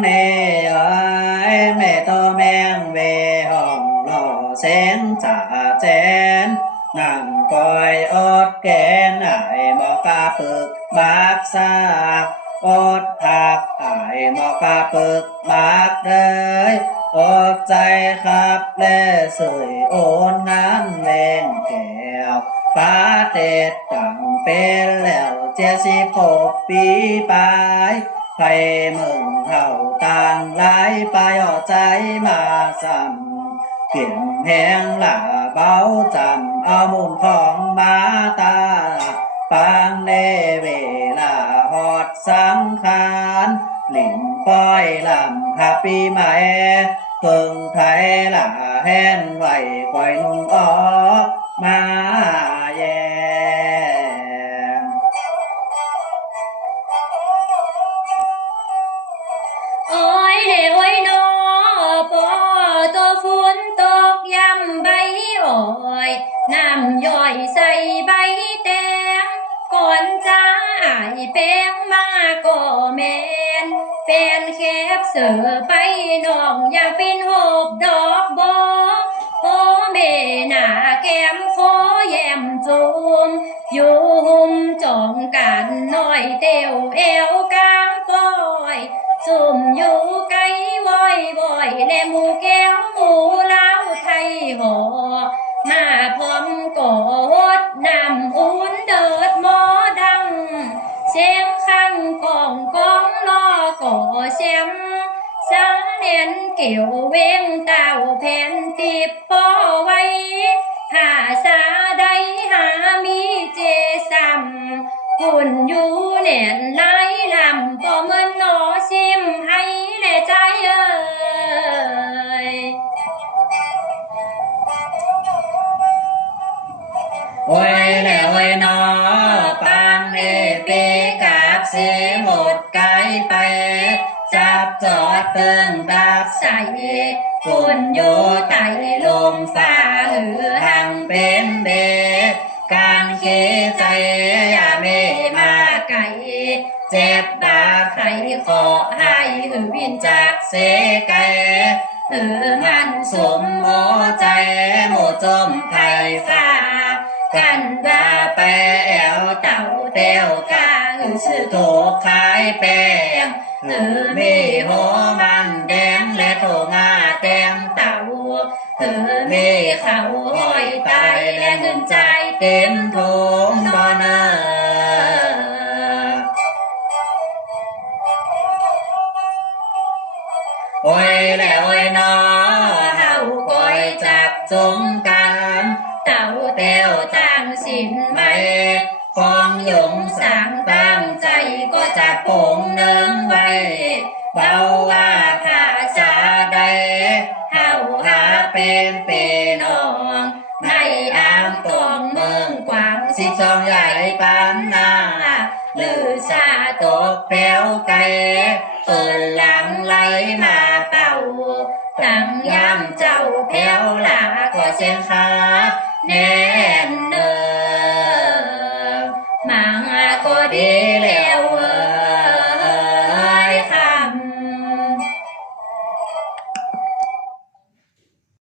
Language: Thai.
เนเอ้แม่โตแมงเวห้องหล่อแสงจ่าแจนนั่งคอยอดแกนไอ้บอกาปึกบากซากอดทักไอ้บอกาปึกบากเลยอดใจครับและสวยโอนงานเล่นแก้วฟ้าเต็ดจังเป็นแล้วเจ็ดสิบหกปีไป ไปเมืองเท่าต่างหลายไปเอใจมาซ้ำเปลี่ยนแหงหล่าเบาจำเอามุมของมาตาปางในเวลาหอดสังขารหลิงป้อยลำฮับปีใหม่เพิ่งไทยหล่าแห่นไหวคอยนุ่งออกมาแย แป้งมาก็แมนแฟนแคบเสือไปน้องอยากเป็นหบดอกบอโอเมหน้าแก้มโคแยมจูมอยู่หุมจ่องกันหน่อยเตียวเอวกลางปอยจุ่มอยู่ไกลวอยวอยแลหมูแก้ว สังเนียนเกี่ยวเวงเต่าแผ่นติบปอไว้ภาษาใดหามีเจซ้ำคุณอยู่แน่นหลายลำก็เหมือนนอชิมให้แน่ใจเอ่ยโอ้ยแล้วโอ้ยนอ จอดเติงดับใสใส่คุณอยู่ไต่ลมฟ้าหือหังเป็นเดการคิดใจอย่าไม่มาไก่เจ็บดาใครขอให้หือวินจากเสไกหือมันสมโมใจหมู่จมไทยฟ้ากันดาไปแอวเต่าเต้วกาหือชื่อถูกขายแป้ง หือมีหัวมันแดงและโถงาแตงเต่าหือมีเขาห้อยตายและเงินใจเต็มถุงดอเนอโอ้ยแล้วโอ้ยนอเฮาก้อยจับจงกันเต่าเต้วต่างสินไหมของหยงสางตั้งใจก็จะป่งเนิง เบาว่าภาษาใดเฮาหาเป็นปีน้องในอามตองเมืองกวางสิจองใหญ่ปานนาหรือชาตกแป้วไก่เปิดหลังไหลมาเป่าหลังยามเจ้าแพ้วหลาก็เสียงครับแน่